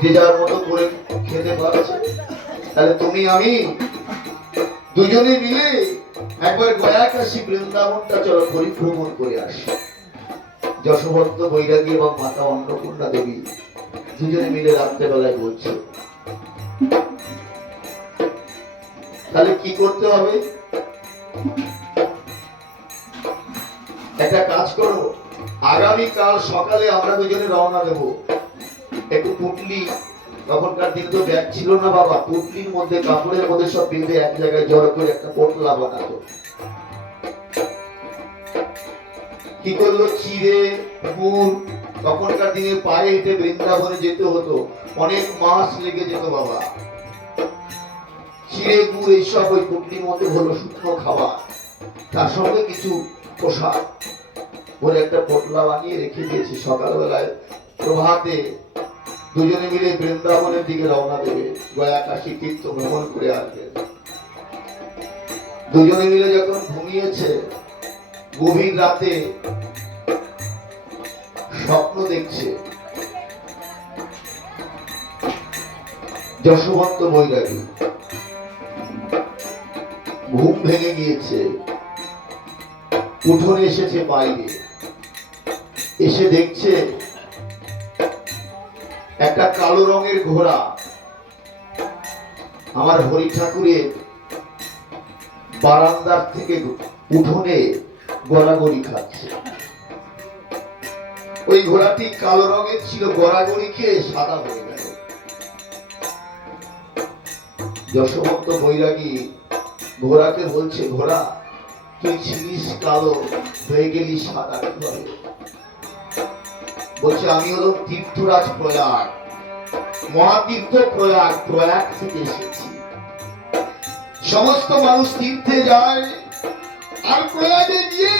যে যার মতো করে খেতে পারছে। তাহলে তুমি আমি দুজনে মিলে একবার গয়া কাশী বৃন্দাবনটা চলো পরিভ্রমণ করে আসি। যশোবন্ত বৈরাগী এবং মাতা অন্নপূর্ণা দেবী দুজনে মিলে রাত্রেবেলায় বলছে। তাহলে কি করতে হবে? একটা কাজ করো, আগামীকাল সকালে আমরা দুজনে রওনা দেব। একটু পুটলি, তখনকার দিনে তো ব্যাগ ছিল না বাবা, পুটলির মধ্যে কাপড়ের মধ্যে সব বেঁধে এক জায়গায় জড়ো করে একটা পোটলা বানাতো। কি করলো, চিড়ে গুড়, তখনকার দিনে পায়ে হেঁটে বৃন্দাবনে যেতে হতো, অনেক মাস লেগে যেত বাবা। চিড়ে গুড় এইসব ওই পুটলির মধ্যে হলো শুকনো খাবার, তার সঙ্গে কিছু পোশাক বলে একটা পোটলা বানিয়ে রেখে দিয়েছি। সকালবেলায় প্রভাতে দুজনে মিলে বৃন্দাবনের দিকে রওনা দেবে, গয়া কাশী তীর্থ ভ্রমণ করে আসবে। দুজনে মিলে যখন ঘুমিয়েছে, গভীর রাতে স্বপ্ন দেখছে যশোবন্ত বৈরাগী। ঘুম ভেঙে গিয়েছে, উঠোনে এসেছে, বাইরে এসে দেখছে একটা কালো রঙের ঘোড়া আমার হরি ঠাকুরের বারান্দার থেকে উঠোনে গড়াগড়ি খাচ্ছে। ওই ঘোড়াটি কালো রঙের ছিল, গড়াগড়ি খেয়ে সাদা হয়ে গেল। যশোবন্ত বৈরাগী ঘোড়াকে বলছে, ঘোড়া তুই ছিলিস কালো, হয়ে গেলি সাদা কিভাবে? বলছে, আমি হলো তীর্থরাজ প্রয়াগ, মহাতীর্থ প্রয়াগ, প্রয়াগ থেকে এসেছি। সমস্ত মানুষ তীর্থে যায় আর প্রয়াগে গিয়ে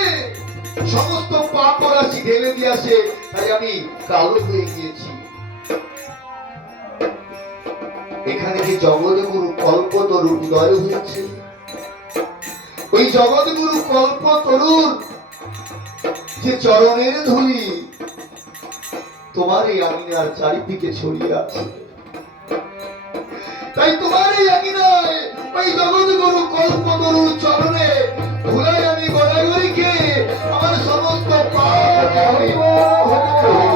সমস্ত পাপ রাশি ঢেলে দিয়ে আসে, তাই আমি কালো হয়ে গিয়েছি। এখানে যে জগৎগুরু কল্পতরু উদয় হয়েছে, ওই জগৎগুরু কল্পতরুর যে চরণের ধুলি তোমার এই আঙিনার চারিদিকে ছড়িয়ে আছে, তাই তোমার এই আঙিনায় ওই জগৎগুরু কল্পতরুর চরণে ধুলায় আমি গড়াগড়ি খেয়ে আমার সমস্ত পাপ হয়ে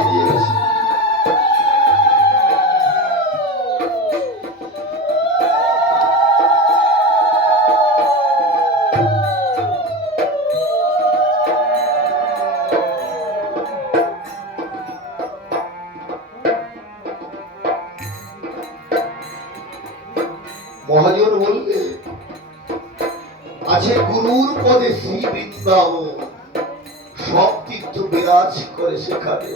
গিয়েছে। মহাজন বললে, আছে গুরুর পদে শ্রী বৃন্দাবন, সব তীর্থ বিরাজ করে সেখানে।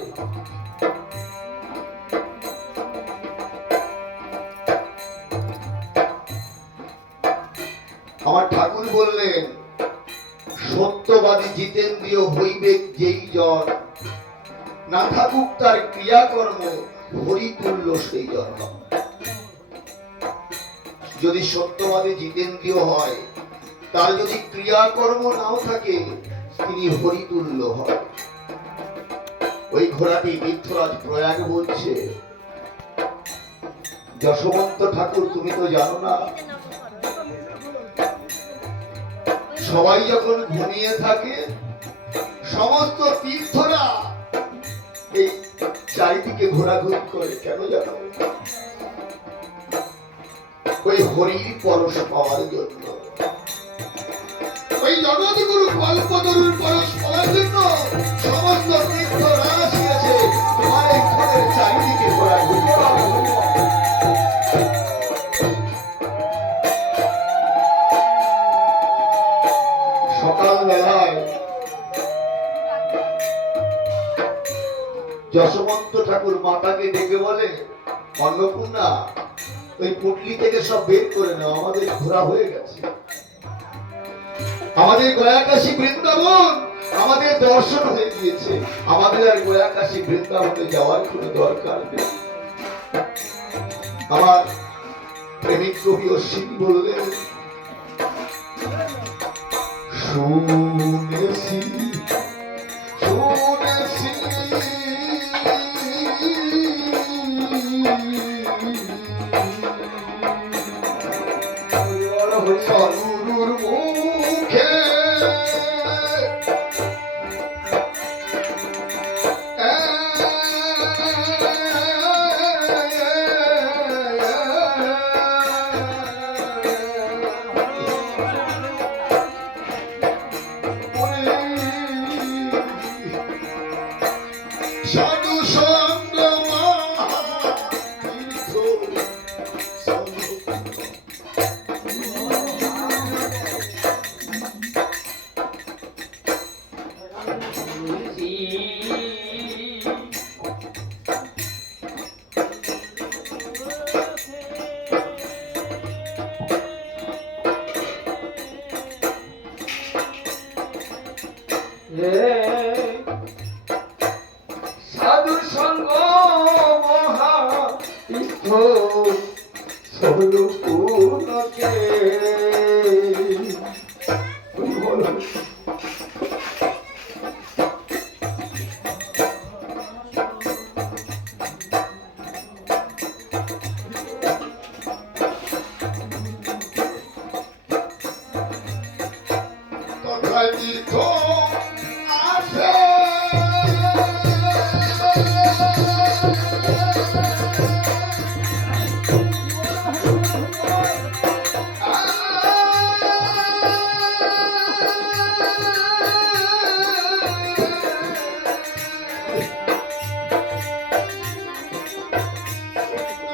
আমার ঠাকুর বললেন, সত্যবাদী জিতেন্দ্রীয় হইবে যেই জন, না থাকুক তার ক্রিয়াকর্ম, হরিতুল্য সেই জন্ম। যদি সত্যবাদী জিতেন্দ্রীয় হয়, তার যদি ক্রিয়াকর্ম নাও থাকে, তিনি হরিতুল্য হয়। ওই ঘোড়াটি তীর্থরাজ প্রয়াগ বলছে, যশোবন্ত ঠাকুর তুমি তো জানো না, সবাই যখন ঘুমিয়ে থাকে সমস্ত তীর্থরা এই চারিদিকে ঘোরাঘুরি করে, কেন জানো? ওই হরির পরশ পাওয়ার জন্য, ওই জগৎগুরু কল্পতরুর পরশ পাওয়ার জন্য সমস্ত তীর্থ রাশি আছে তোমার এই ঘরের চারিদিকে ঘোরাঘুরি করে। সকালবেলায় যশোবন্ত ঠাকুর মাতাকে ডেকে বলে, অন্নপূর্ণা ওই পুটলি থেকে সব বের করে নাও, আমাদের ঘোরা হয়ে গেছে, আমাদের গয়া কাশী বৃন্দাবন আমাদের দর্শন হয়ে গিয়েছে, আমাদের আর গয়া কাশী বৃন্দাবনে যাওয়ার কোনো দরকার নেই। আমার প্রেমিক কবি অশ্বিনী বললেন, শুনেছি শুনেছি স্বরূপকে তথায় তীর্থ আসে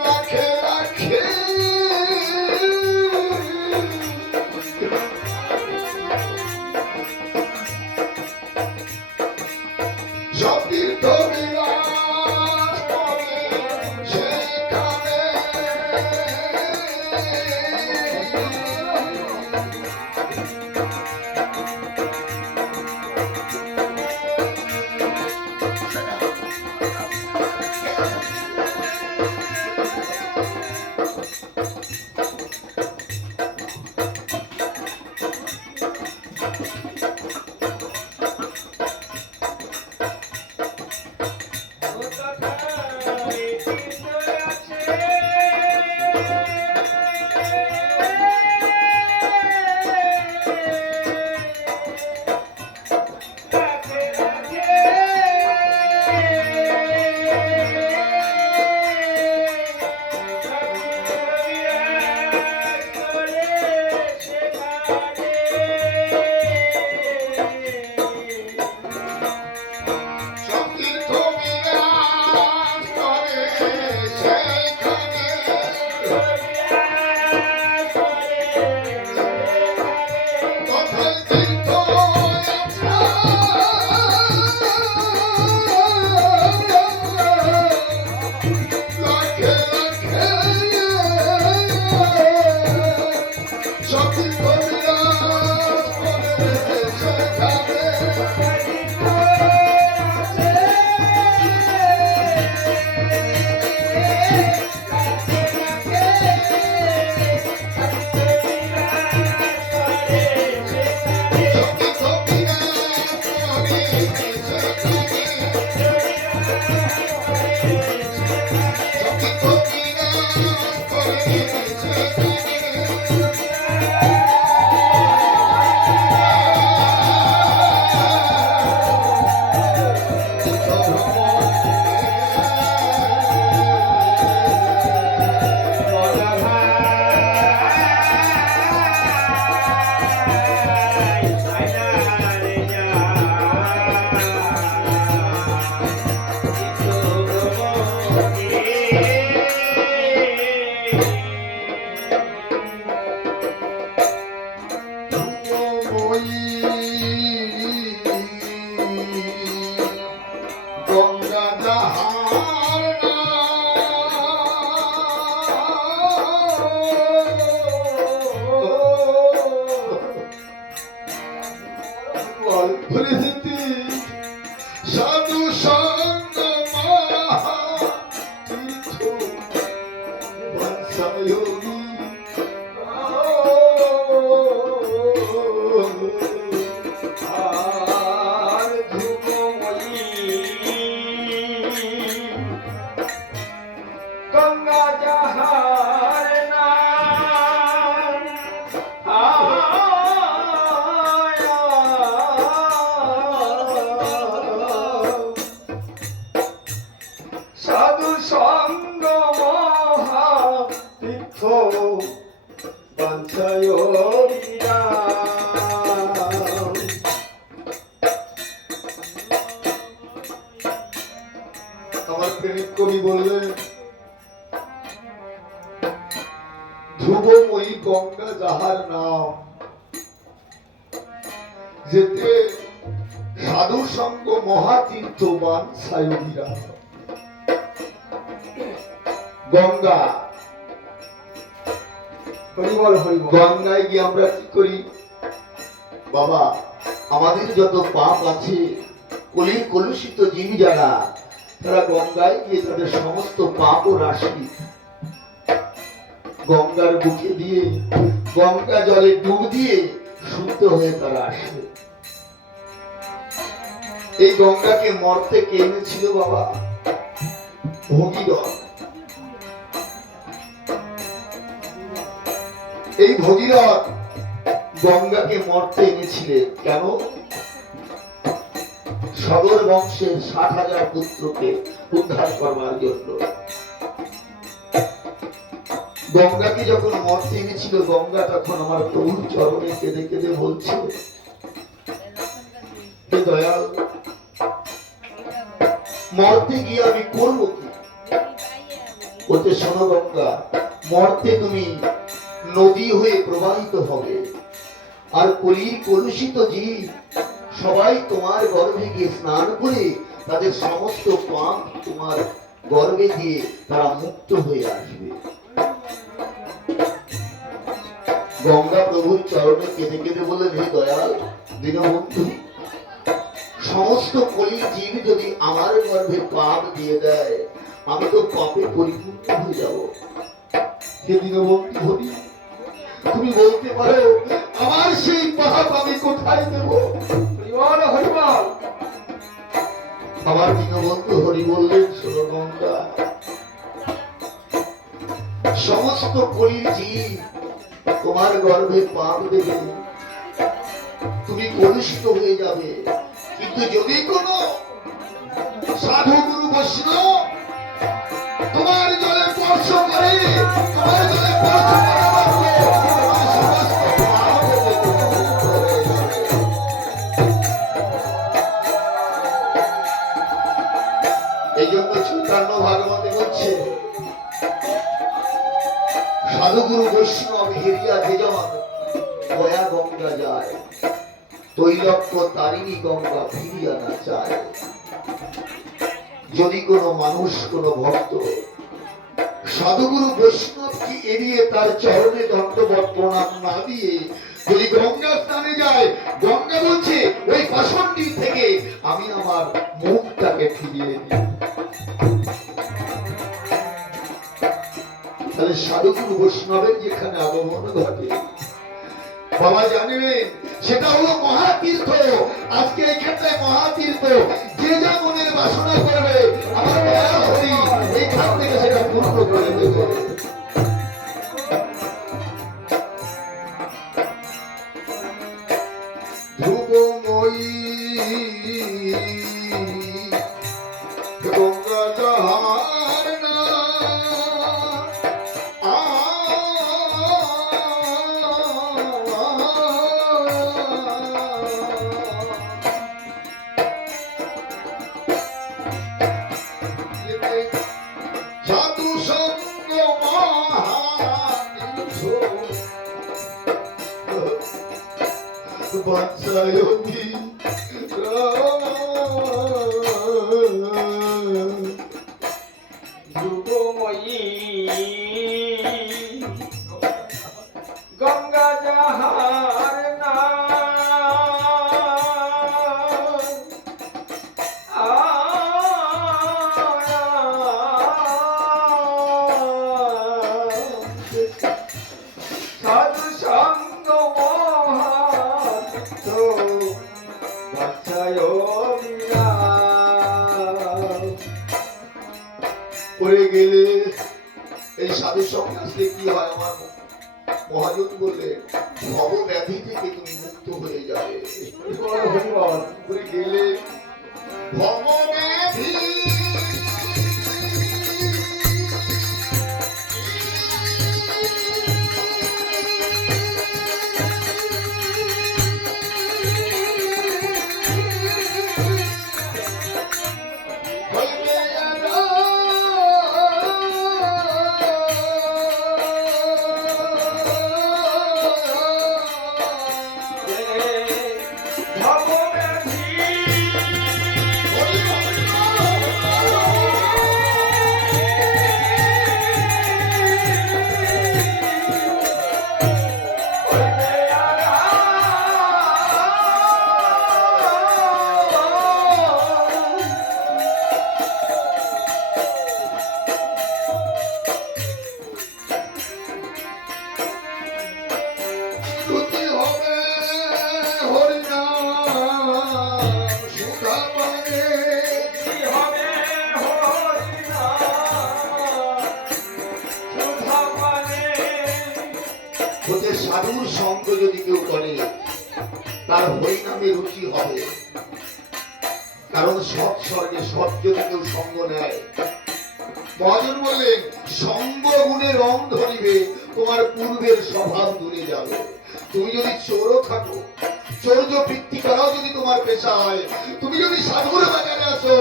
লাখে লাখে সব তীর্থ বিরাজ করে সেখানে সব তীর্থ বিরাজ করে সেখানে তথায় তীর্থ লাখে লাখে সব তীর্থ বিরাজ করে সেখানে গঙ্গা যাহার পরিস্থিতি সাধু সঙ্গ তীর্থ বংশায়োগী আর ধূপময়ী গঙ্গা যাহার নাম সাধু সঙ্গ মহা তীর্থ বাঞ্ছায় আমার প্রেমিক কবি বললেন ধ্রুবময়ী গঙ্গা যাহার নাম যেতে সাধু সঙ্গ মহাতীর্থবান সায়ুরীরা গঙ্গা গঙ্গায় গিয়ে আমরা কি করি বাবা? আমাদের যত পাপ আছে, কলির কলুষিত জীব যারা, তারা গঙ্গায় গিয়ে তাদের সমস্ত পাপ ও রাশি গঙ্গার বুকে দিয়ে গঙ্গা জলে ডুব দিয়ে শুদ্ধ হয়ে তারা আসে। এই গঙ্গাকে মর্তে কে এনেছিল বাবা? ভগীরথ। এই ভগীরথ গঙ্গাকে মর্তে এনেছিলেন কেন? সগর বংশের 60,000 পুত্রকে উদ্ধার করবার জন্য। গঙ্গাকে যখন মর্তে এনেছিল, গঙ্গা তখন আমার প্রভুর চরণে কেঁদে কেঁদে বলছে, হে দয়াল, মর্তে গিয়ে আমি করবো কি? বলছে, শোনো গঙ্গা, মর্তে তুমি নদী হয়ে প্রবাহিত হবে, আর কলির কলুষিত জীব সবাই তোমার গর্ভে গিয়ে স্নান করে তাদের সমস্ত পাপ তোমার গর্ভে দিয়ে তারা মুক্ত হয়ে আসবে। গঙ্গা প্রভুর চরণে কেঁদে কেঁদে বলেন, হে দয়াল দীনবন্ধু, সমস্ত কলির জীব যদি আমার গর্ভে পাপ দিয়ে দেয়, আমি তো পাপে পরিপূর্ণ হয়ে যাব। হে দীনবন্ধু হরি, তুমি বলতে পারো আমার সেই পাপ আমি কোথায় দেব? আমার দীনবন্ধু হরি বললেন, শোনো গঙ্গা, সমস্ত কলির জীব তোমার গর্ভে পাপ দেবে, তুমি কলুষিত হয়ে যাবে, কিন্তু যদি কোন সাধু গুরু বৈষ্ণব তোমার জলে স্পর্শ করে, তোমার জলে স্পর্শ করা মাত্র তোমার সমস্ত পাপ মুক্ত হয়ে যাবে। এই জন্য চৈতন্য ভাগবতে বলছে, সাধুগুরু বৈষ্ণব হেরিয়া যেজন গয়া গঙ্গা যায়, তৈলক্য তারিণী গঙ্গা ফিরিয়া না চায়। যদি কোনো মানুষ, কোনো ভক্ত সাধুগুরু বৈষ্ণবকে এড়িয়ে তার চরণে দণ্ডবত প্রণাম না দিয়ে যদি গঙ্গা স্নানে যায়, গঙ্গা বলছে ওই পাষণ্ডী থেকে আমি আমার মুখটাকে ফিরিয়ে দিই। তাহলে সাধুগুরু বৈষ্ণবের যেখানে আগমন ঘটে, বাবা জানবেন সেটা হলো মহাতীর্থ। আজকে এখানটায় মহাতীর্থ, যে যা মনের বাসনা করবে আমার দয়া হরি এইখান থেকে সেটা পূর্ণ করে দেবে। ধ্রুবময়ী গঙ্গা যাহার না, সাধু সঙ্গ মহাতীর্থ বাঁচায়নি যুগময়ী গঙ্গা যাহার সাধু সঙ্গ মহাতীর্থ বাঁচায় পড়ে গেলে এই সাধু সঙ্গ আসলে কি হয়? আমার মহাজন বললে ভব ব্যাধি থেকে তুমি মুক্ত হয়ে যাবে। পড়ে গেলে ভব ব্যাধি ভবব্যাধি বলছে সাধুর সঙ্গ যদি কেউ করে তার হরি নামে রুচি হবে, কারণ সৎ স্বর্গে সৎ যদি কেউ সঙ্গ নেয়। মহাজন বললেন সঙ্গ গুণে রং ধরিবে, তোমার পূর্বের স্বভাব দূরে যাবে। তুমি যদি চোরও থাকো, চৌর্য বৃত্তি করাও যদি তোমার পেশা হয়, তুমি যদি সাধুর বাজারে আসো,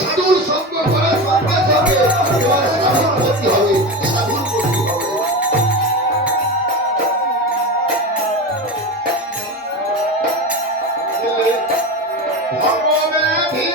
সাধুর সঙ্গ করার সঙ্গে সঙ্গে তোমার সাধুর ক্ষতি হবে, সাধুর ক্ষতি হবে। ভগবতী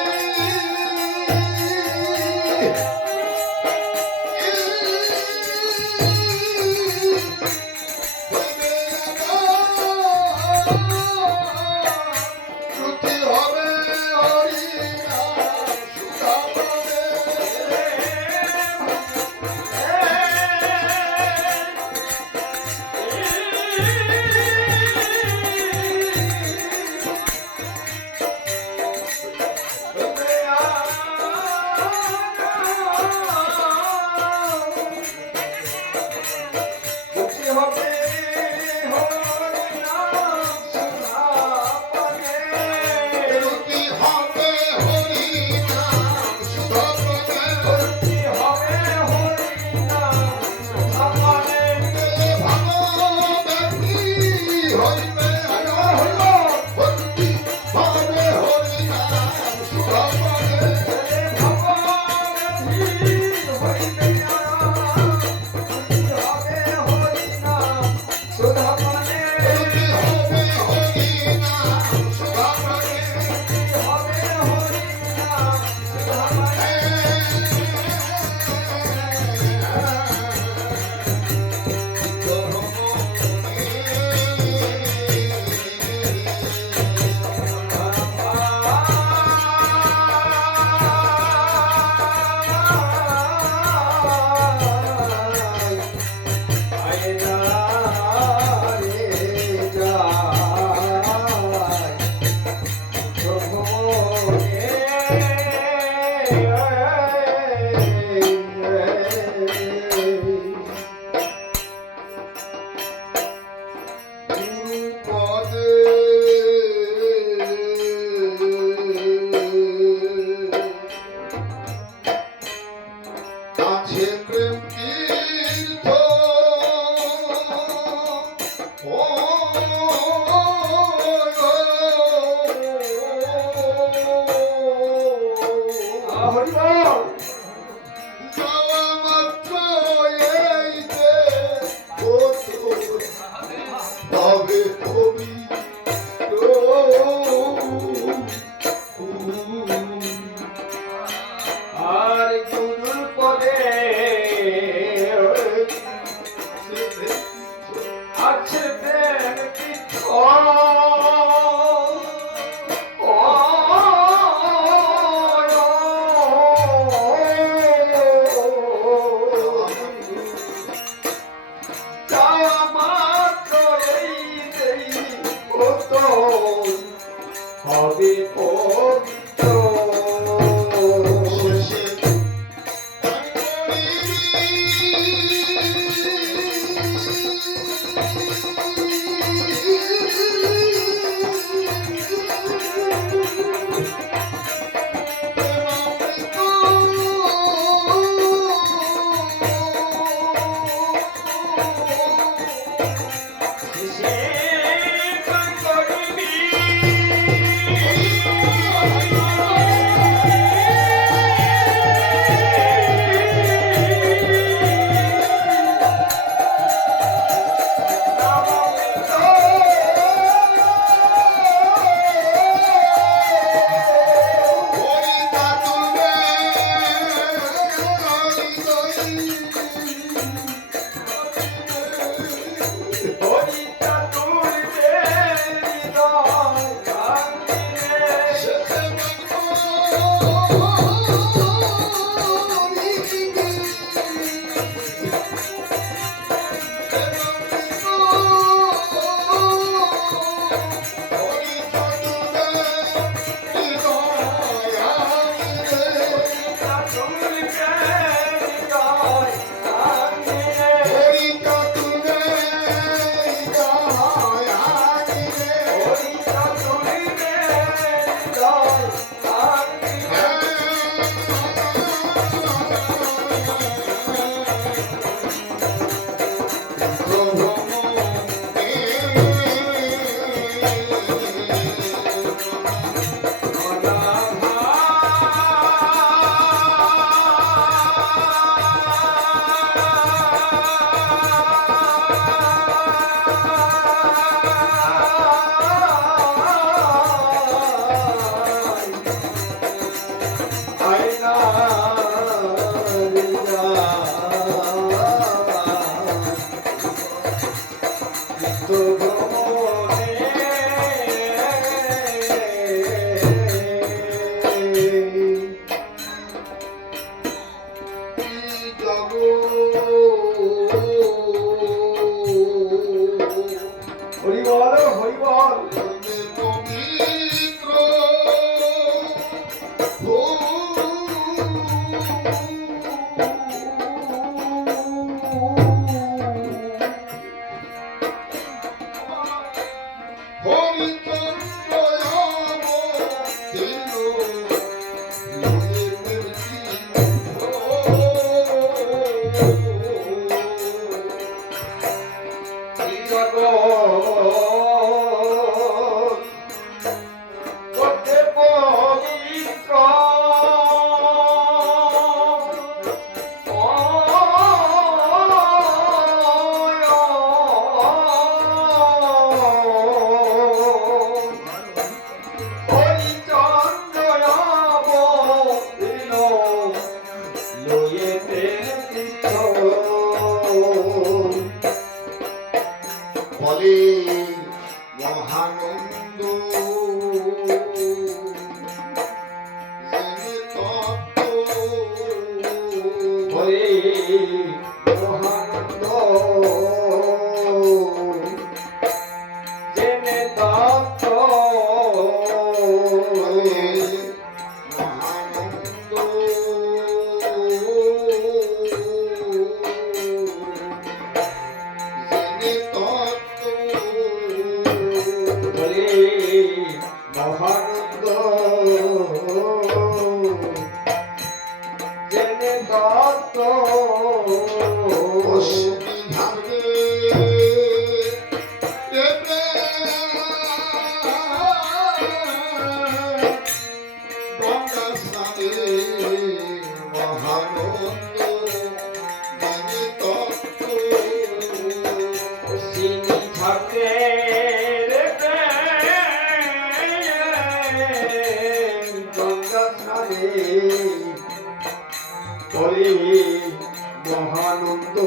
আনন্দ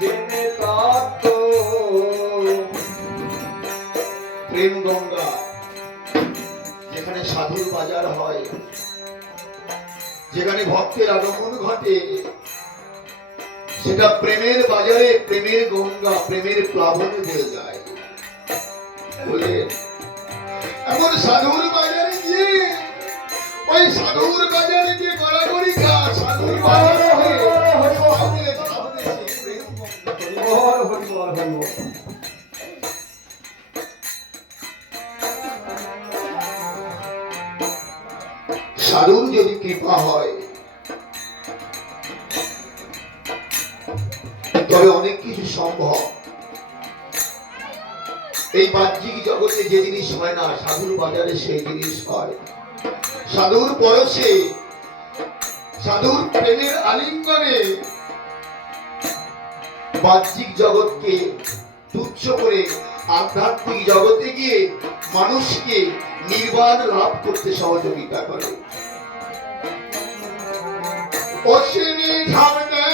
জেনে তত্ত্ব প্রেম গঙ্গা যেখানে সাধুর বাজার হয়, যেখানে ভক্তের আগমন ঘটে, সেটা প্রেমের বাজারে প্রেমের গঙ্গা, প্রেমের প্লাবনে বয়ে যায়। বলে এমন সাধুর বাজারে গিয়ে, ওই সাধুর বাজারে গিয়ে গড়াগড়ি খা, সাধুর বাজারে গিয়ে ভাবলে ভাবলে সেই প্রেম গঙ্গা। হরিবল হরিবল হরিবল। সাধুর যদি কৃপা হয় তবে অনেক কিছু সম্ভব। এই বাহ্যিক জগতে যে জিনিস হয় না, সাধুর বাজারে সেই জিনিস হয়। সাধুর পরশে, সাধুর প্রেমের আলিঙ্গনে বাহ্যিক জগৎকে তুচ্ছ করে আধ্যাত্মিক জগতে গিয়ে মানুষকে নির্বাণ লাভ করতে সহযোগিতা করে। অশ্বিনী ঝামনে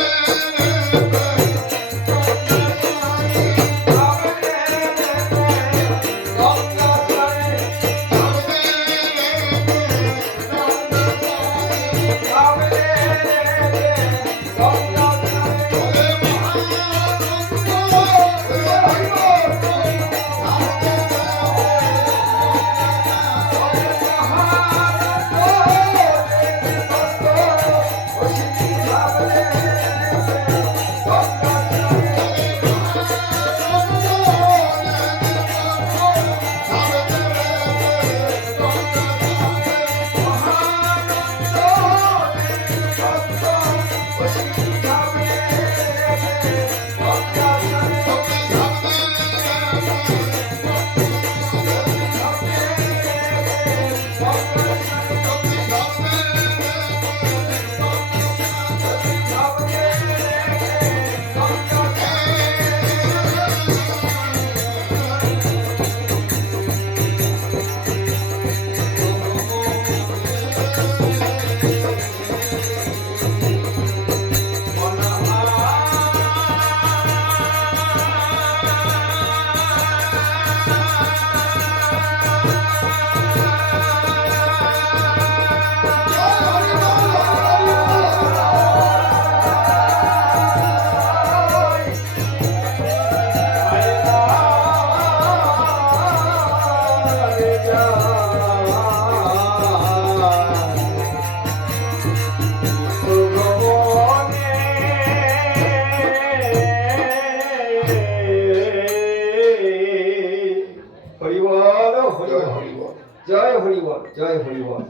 হরিবল হরিবল। হরিবল। জয় হরিবল জয় হরিবল।